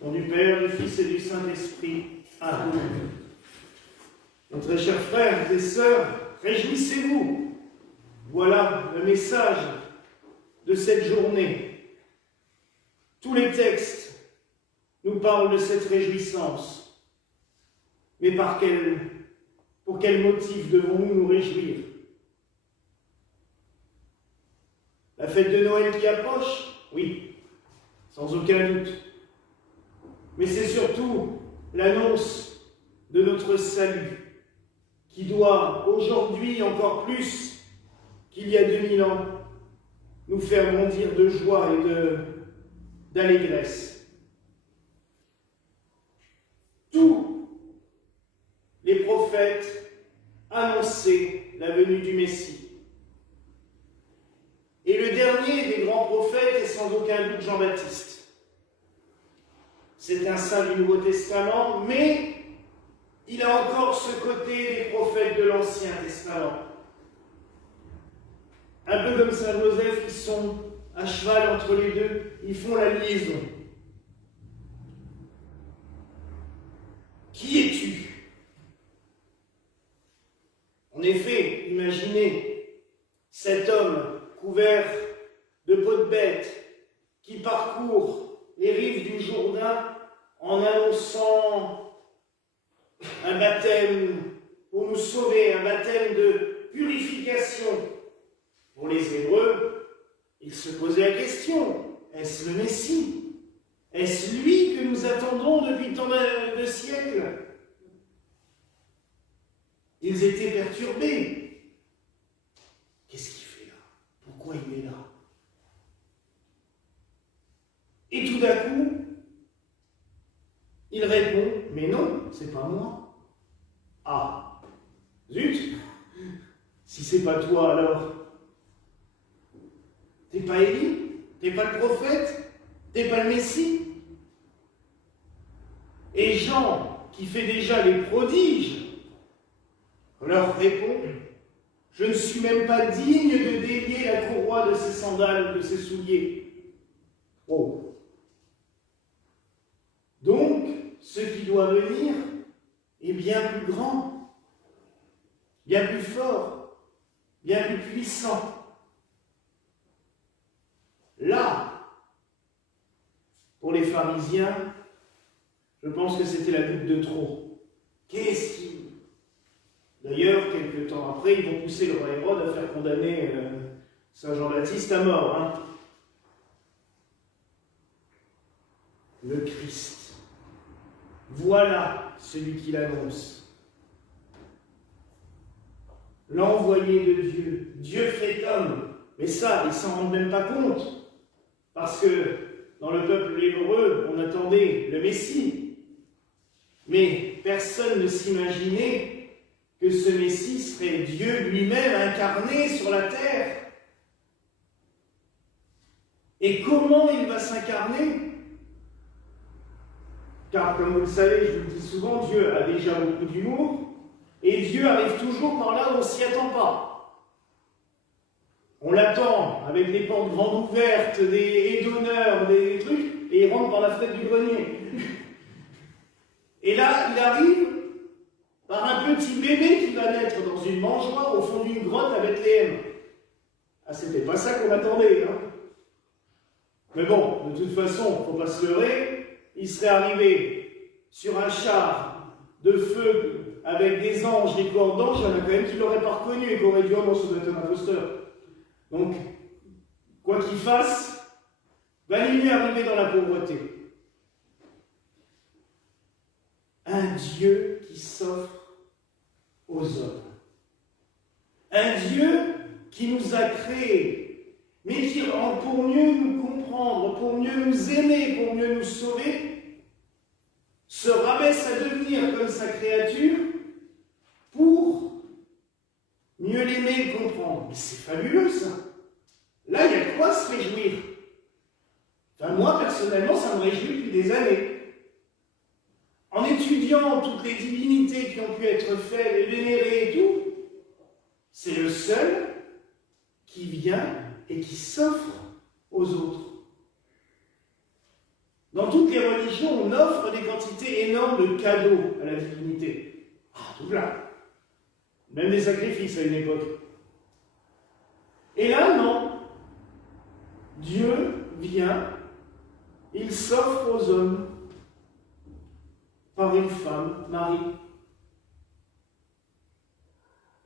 Au nom du Père, du Fils et du Saint-Esprit. Amen. Mes très chers frères et sœurs, réjouissez-vous. Voilà le message de cette journée. Tous les textes nous parlent de cette réjouissance. Mais pour quel motif devons-nous nous réjouir? La fête de Noël qui approche? Oui, sans aucun doute. Mais c'est surtout l'annonce de notre salut qui doit, aujourd'hui encore plus qu'il y a 2000 ans, nous faire bondir de joie et d'allégresse. Tous les prophètes annonçaient la venue du Messie. Et le dernier des grands prophètes est sans aucun doute Jean-Baptiste. C'est un saint du Nouveau Testament, mais il a encore ce côté des prophètes de l'Ancien Testament. Un peu comme Saint Joseph, ils sont à cheval entre les deux, ils font la liaison. Qui es-tu? En effet, imaginez cet homme couvert de peau de bête qui parcourt les rives du Jourdain en annonçant un baptême pour nous sauver, un baptême de purification. Pour les Hébreux, ils se posaient la question, est-ce le Messie? Est-ce lui que nous attendons depuis tant de siècles? Ils étaient perturbés. Qu'est-ce qu'il fait là? Pourquoi il est là? Et tout d'un coup, il répond, mais non, c'est pas moi. Ah, zut, si c'est pas toi alors, t'es pas Élie, t'es pas le prophète, t'es pas le Messie. Et Jean, qui fait déjà les prodiges, leur répond, je ne suis même pas digne de délier la courroie de ses sandales, de ses souliers. Oh. Donc, ce qui doit venir est bien plus grand, bien plus fort, bien plus puissant. Là, pour les pharisiens, je pense que c'était la goutte de trop. Qu'est-ce qui... D'ailleurs, quelques temps après, ils vont pousser le roi Hérode à faire condamner Saint Jean-Baptiste à mort. Hein. Le Christ. Voilà celui qui l'annonce. L'envoyé de Dieu. Dieu fait homme. Mais ça, ils ne s'en rendent même pas compte. Parce que dans le peuple hébreu, on attendait le Messie. Mais personne ne s'imaginait que ce Messie serait Dieu lui-même incarné sur la terre. Et comment il va s'incarner? Car comme vous le savez, je vous le dis souvent, Dieu a déjà beaucoup d'humour, et Dieu arrive toujours par là où on ne s'y attend pas. On l'attend avec des portes grandes ouvertes, des haies d'honneur, des trucs, et il rentre par la fenêtre du grenier. Et là, il arrive par un petit bébé qui va naître dans une mangeoire au fond d'une grotte à Bethléem. Ah, c'était pas ça qu'on attendait, hein. Mais bon, de toute façon, il ne faut pas se leurrer, il serait arrivé sur un char de feu avec des anges, des corps d'anges, il y en a quand même qui ne l'auraient pas reconnu et qui auraient dit « Oh non, ça doit être un imposteur ». Donc, quoi qu'il fasse, va-t-il mieux arriver dans la pauvreté. Un Dieu qui s'offre aux hommes. Un Dieu qui nous a créés, mais qui, pour mieux nous comprendre, pour mieux nous aimer, pour mieux nous sauver, se rabaisse à devenir comme sa créature pour mieux l'aimer et comprendre. Mais c'est fabuleux ça. Là, il y a quoi se réjouir? Enfin, moi, personnellement, ça me réjouit depuis des années. En étudiant toutes les divinités qui ont pu être faites et vénérées et tout, c'est le seul qui vient et qui s'offre aux autres. Dans toutes les religions, on offre des quantités énormes de cadeaux à la divinité. Ah, tout plein. Même des sacrifices à une époque. Et là, non. Dieu vient, il s'offre aux hommes par une femme, Marie.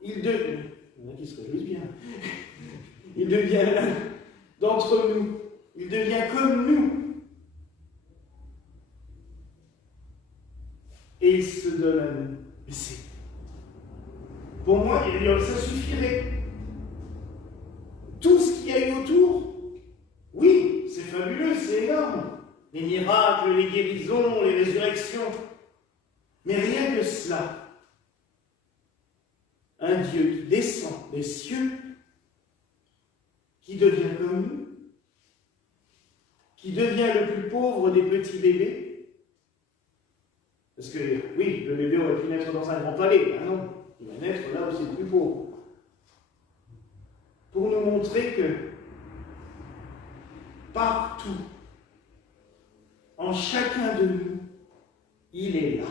Il devient, il y en a qui se réjouissent bien, il devient l'un d'entre nous, il devient comme nous. Et il se donne à nous. Mais c'est... Pour moi, ça suffirait. Tout ce qu'il y a eu autour, oui, c'est fabuleux, c'est énorme. Les miracles, les guérisons, les résurrections. Mais rien que cela. Un Dieu qui descend des cieux, qui devient comme nous, qui devient le plus pauvre des petits bébés. Parce que, oui, le bébé aurait pu naître dans un grand palais. Ah non, il va naître là où c'est le plus pauvre. Pour nous montrer que partout, en chacun de nous, il est là.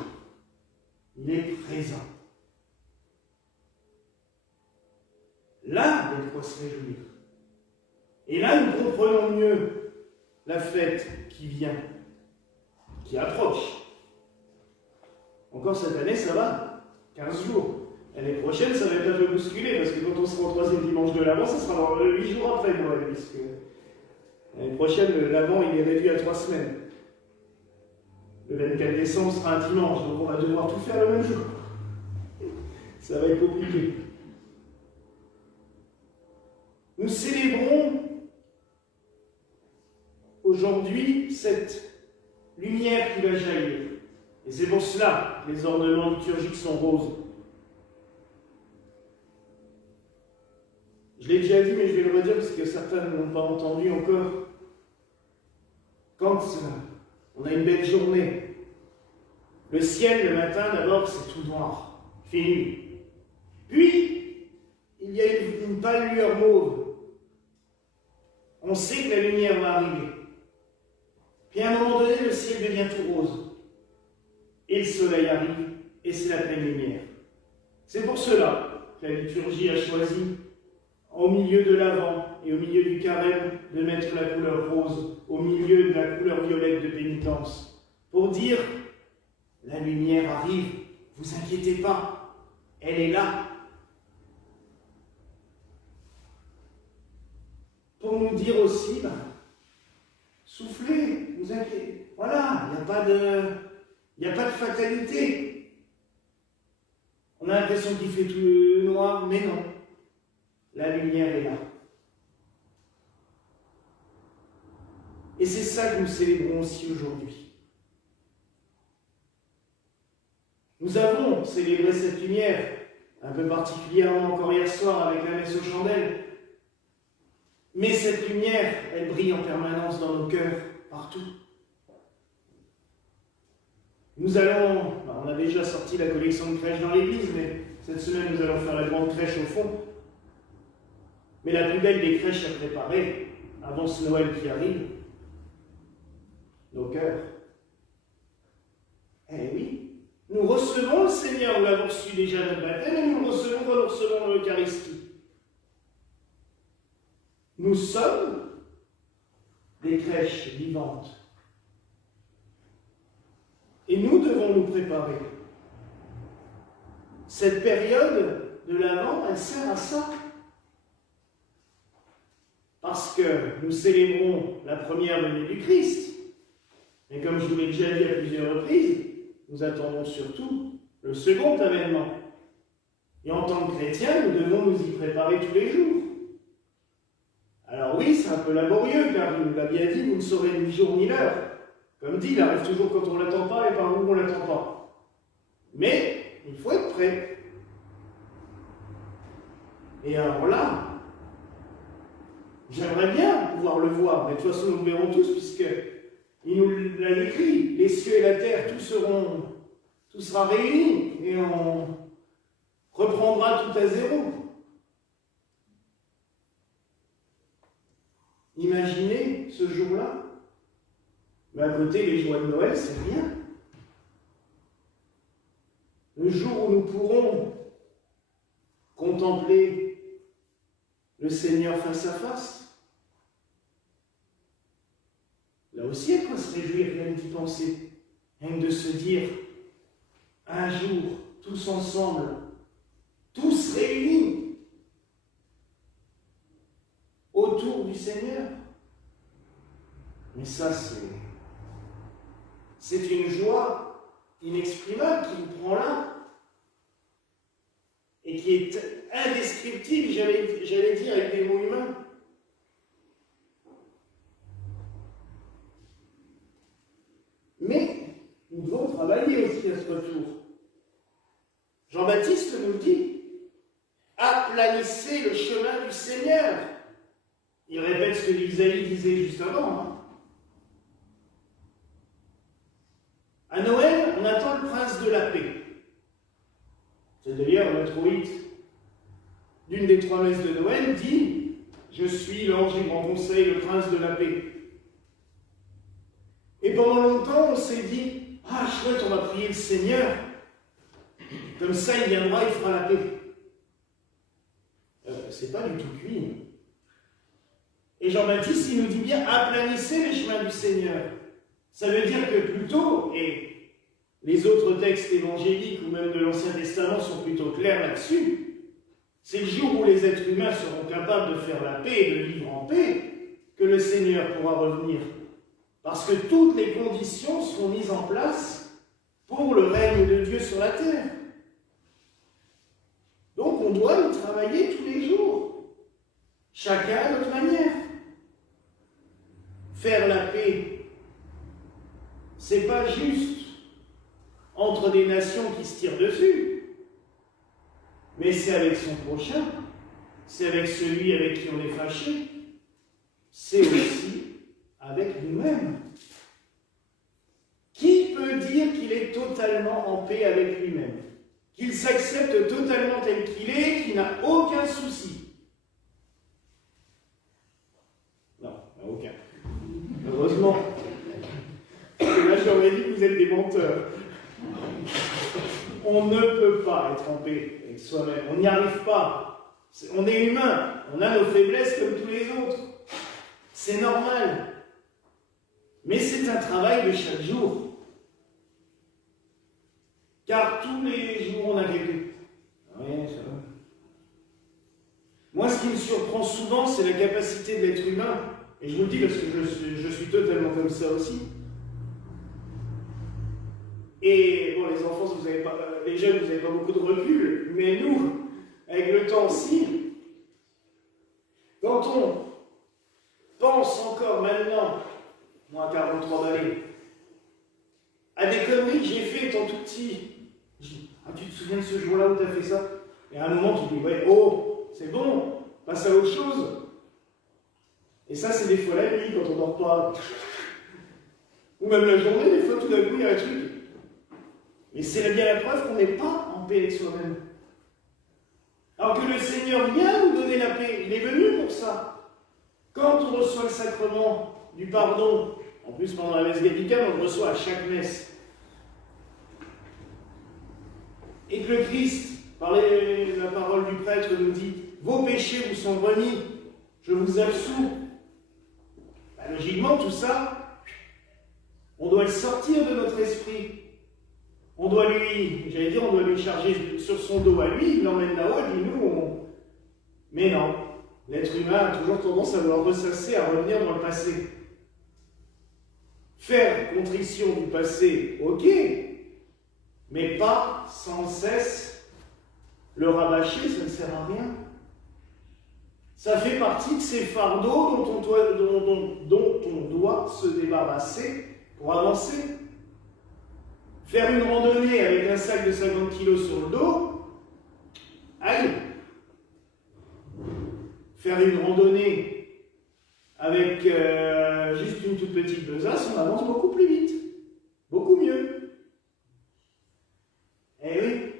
Il est présent. Là, il y a de quoi se réjouir. Et là, nous comprenons mieux la fête qui vient, qui approche. Encore cette année, ça va, 15 jours. L'année prochaine, ça va être un peu bousculé, parce que quand on sera au troisième dimanche de l'Avent, ça sera dans 8 jours après Noël, puisque l'année prochaine, l'Avent, il est réduit à 3 semaines. Le 24 décembre sera un dimanche, donc on va devoir tout faire le même jour. Ça va être compliqué. Nous célébrons aujourd'hui cette lumière qui va jaillir. Et c'est pour cela que les ornements liturgiques sont roses. Je l'ai déjà dit, mais je vais le redire parce que certains ne l'ont pas entendu encore. Quand on a une belle journée, le ciel le matin d'abord c'est tout noir, fini. Puis, il y a une pâle lueur mauve. On sait que la lumière va arriver. Puis à un moment donné, le ciel devient tout rose. Et le soleil arrive, et c'est la pleine lumière. C'est pour cela que la liturgie a choisi, au milieu de l'Avent et au milieu du carême, de mettre la couleur rose, au milieu de la couleur violette de pénitence, pour dire, la lumière arrive, vous inquiétez pas, elle est là. Pour nous dire aussi, soufflez, vous inquiétez. Voilà, il n'y a pas de fatalité. On a l'impression qu'il fait tout noir, mais non. La lumière est là. Et c'est ça que nous célébrons aussi aujourd'hui. Nous avons célébré cette lumière, un peu particulièrement encore hier soir avec la messe aux chandelles. Mais cette lumière, elle brille en permanence dans nos cœurs, partout. Nous allons, on a déjà sorti la collection de crèches dans l'église, mais cette semaine nous allons faire la grande crèche au fond. Mais la plus belle des crèches à préparer, avant ce Noël qui arrive, nos cœurs. Eh oui, nous recevons le Seigneur, nous l'avons reçu déjà notre baptême, et nous le recevons quand nous recevons l'Eucharistie. Nous sommes des crèches vivantes. Et nous devons nous préparer. Cette période de l'Avent, elle sert à ça. Parce que nous célébrons la première venue du Christ. Et comme je vous l'ai déjà dit à plusieurs reprises, nous attendons surtout le second avènement. Et en tant que chrétiens, nous devons nous y préparer tous les jours. Alors oui, c'est un peu laborieux, car il nous l'a bien dit, vous ne saurez ni jour ni l'heure. Comme dit, il arrive toujours quand on ne l'attend pas et par où on ne l'attend pas. Mais il faut être prêt. Et alors là, j'aimerais bien pouvoir le voir, mais de toute façon nous le verrons tous, puisqu'il nous l'a écrit, les cieux et la terre, tout sera réuni, et on reprendra tout à zéro. Imaginez ce jour-là, Mais à côté, les joies de Noël, c'est rien. Le jour où nous pourrons contempler le Seigneur face à face, là aussi, à quoi se réjouir, rien d'y penser, rien que de se dire, un jour, tous ensemble, tous réunis, autour du Seigneur. Mais ça, c'est une joie inexprimable qui vous prend là et qui est indescriptible, j'allais dire, avec des mots humains. Mais nous devons travailler aussi à ce retour. Jean-Baptiste nous dit, aplanissez le chemin du Seigneur. Il répète ce que Isaïe disait juste avant. Hein. À Noël, on attend le prince de la paix. C'est d'ailleurs notre rite d'une des 3 messes de Noël dit « Je suis l'ange du grand conseil, le prince de la paix ». Et pendant longtemps, on s'est dit « Ah, chouette, on va prier le Seigneur. Comme ça, il viendra, il fera la paix. » C'est pas du tout cuit. Et Jean-Baptiste, il nous dit bien « Aplanissez les chemins du Seigneur ». Ça veut dire que plutôt, et les autres textes évangéliques ou même de l'Ancien Testament sont plutôt clairs là-dessus, c'est le jour où les êtres humains seront capables de faire la paix et de vivre en paix que le Seigneur pourra revenir. Parce que toutes les conditions seront mises en place pour le règne de Dieu sur la terre. Donc on doit y travailler tous les jours, chacun à notre manière. Faire la paix, c'est pas juste entre des nations qui se tirent dessus, mais c'est avec son prochain, c'est avec celui avec qui on est fâché, c'est aussi avec nous-mêmes. Qui peut dire qu'il est totalement en paix avec lui-même, qu'il s'accepte totalement tel qu'il est, qu'il n'a aucun souci? Non, aucun. Heureusement. Là, j'aurais dit que vous êtes des menteurs. On ne peut pas être en paix avec soi-même. On n'y arrive pas. On est humain. On a nos faiblesses comme tous les autres. C'est normal. Mais c'est un travail de chaque jour. Car tous les jours, on a quelque... Oui, ça va. Moi, ce qui me surprend souvent, c'est la capacité de l'être humain. Et je vous le dis parce que je suis totalement comme ça aussi. Et bon, les enfants, vous avez pas, les jeunes, vous n'avez pas beaucoup de recul, mais nous, avec le temps aussi, quand on pense encore maintenant, moi à 43 balais, à des conneries que j'ai fait étant tout petit, je dis, ah, tu te souviens de ce jour-là où tu as fait ça? Et à un moment, tu dis, ouais, oh, c'est bon, passe à autre chose. Et ça, c'est des fois la nuit, quand on dort pas. Ou même la journée, des fois, tout d'un coup, il y a un truc. Mais c'est bien la preuve qu'on n'est pas en paix avec soi-même. Alors que le Seigneur vient nous donner la paix, il est venu pour ça. Quand on reçoit le sacrement du pardon, en plus pendant la messe gallicane, on le reçoit à chaque messe, et que le Christ, par la parole du prêtre, nous dit « Vos péchés vous sont remis, je vous absous », logiquement, tout ça, on doit le sortir de notre esprit. On doit lui charger sur son dos à lui, il l'emmène là-haut, et puis nous, Mais non, l'être humain a toujours tendance à vouloir ressasser, à revenir dans le passé. Faire contrition du passé, ok, mais pas sans cesse le rabâcher, ça ne sert à rien. Ça fait partie de ces fardeaux dont on doit se débarrasser pour avancer. Faire une randonnée avec un sac de 50 kg sur le dos, allez. Faire une randonnée avec juste une toute petite besace, on avance beaucoup plus vite, beaucoup mieux. Eh oui.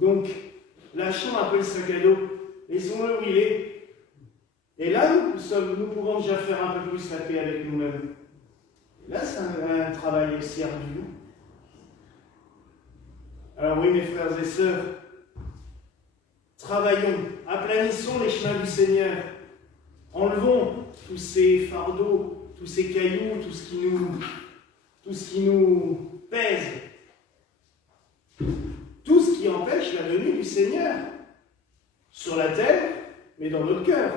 Donc, lâchons un peu le sac à dos, laissons-le où il est. Et là, nous pouvons déjà faire un peu plus la paix avec nous-mêmes. Là, c'est un travail aussi ardu. Alors oui, mes frères et sœurs, travaillons, aplanissons les chemins du Seigneur, enlevons tous ces fardeaux, tous ces cailloux, tout ce qui nous pèse, tout ce qui empêche la venue du Seigneur sur la terre, mais dans notre cœur.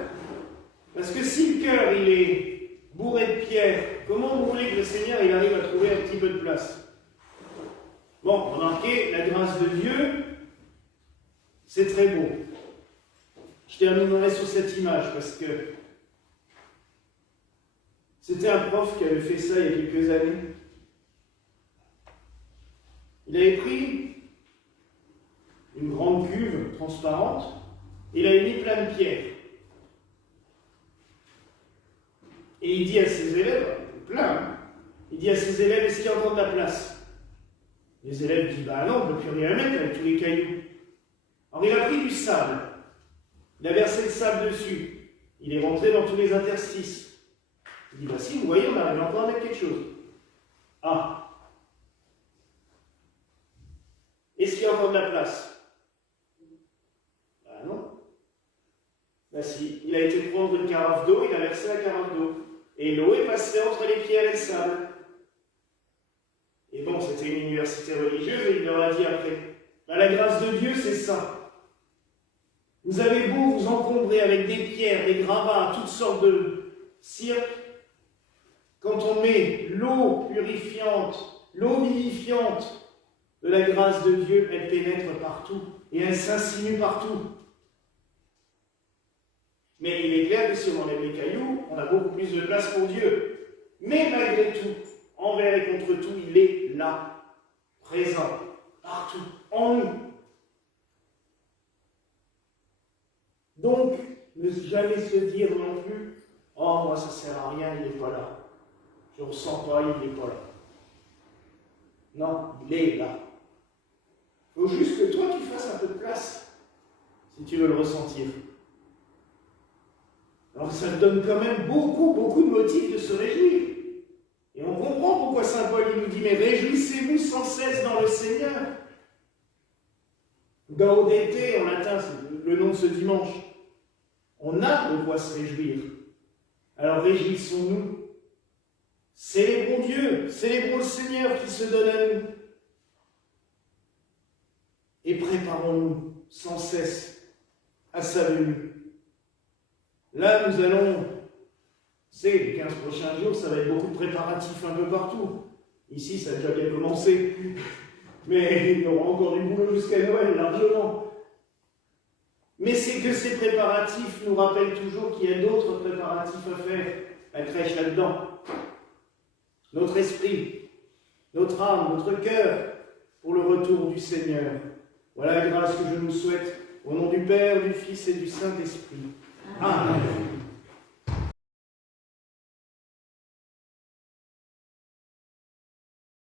Parce que si le cœur il est bourré de pierres, comment vous voulez que le Seigneur il arrive à trouver un petit peu de place? Bon, remarquez, la grâce de Dieu, c'est très beau. Je terminerai sur cette image parce que c'était un prof qui avait fait ça il y a quelques années. Il avait pris une grande cuve transparente et il avait mis plein de pierres. Et il dit à ses élèves, plein, hein, il dit à ses élèves, est-ce qu'il y a encore de la place? Les élèves disent, bah non, on ne peut plus rien mettre avec tous les cailloux. Alors il a pris du sable, il a versé le sable dessus, il est rentré dans tous les interstices. Il dit, bah si, vous voyez, on arrive encore à mettre quelque chose. Ah. Est-ce qu'il y a encore de la place? Bah non. Bah si, il a été prendre une carafe d'eau, il a versé la carafe d'eau. Et l'eau est passée entre les pierres et le sable. Et bon, c'était une université religieuse et il leur a dit après, bah, la grâce de Dieu, c'est ça. Vous avez beau vous encombrer avec des pierres, des gravats, toutes sortes de cirques, quand on met l'eau purifiante, l'eau vivifiante de la grâce de Dieu, elle pénètre partout et elle s'insinue partout. Mais il est clair que si on enlève les cailloux, on a beaucoup plus de place pour Dieu. Mais malgré tout, envers et contre tout, il est là, présent, partout, en nous. Donc, ne jamais se dire non plus, oh, moi ça ne sert à rien, il n'est pas là. Je ne ressens pas, il n'est pas là. Non, il est là. Il faut juste que toi, tu fasses un peu de place, si tu veux le ressentir. Alors ça donne quand même beaucoup de motifs de se réjouir. Et on comprend pourquoi Saint Paul il nous dit, mais réjouissez-vous sans cesse dans le Seigneur. Gaudete, en latin, c'est le nom de ce dimanche. On a de quoi se réjouir. Alors réjouissons-nous. Célébrons Dieu, célébrons le Seigneur qui se donne à nous. Et préparons-nous sans cesse à sa venue. Là, nous allons, les 15 prochains jours, ça va être beaucoup de préparatifs un peu partout. Ici, ça a déjà bien commencé. Mais il y aura encore du boulot jusqu'à Noël, largement. Mais c'est que ces préparatifs nous rappellent toujours qu'il y a d'autres préparatifs à faire. La crèche là-dedans. Notre esprit, notre âme, notre cœur, pour le retour du Seigneur. Voilà la grâce que je nous souhaite, au nom du Père, du Fils et du Saint-Esprit. Amen.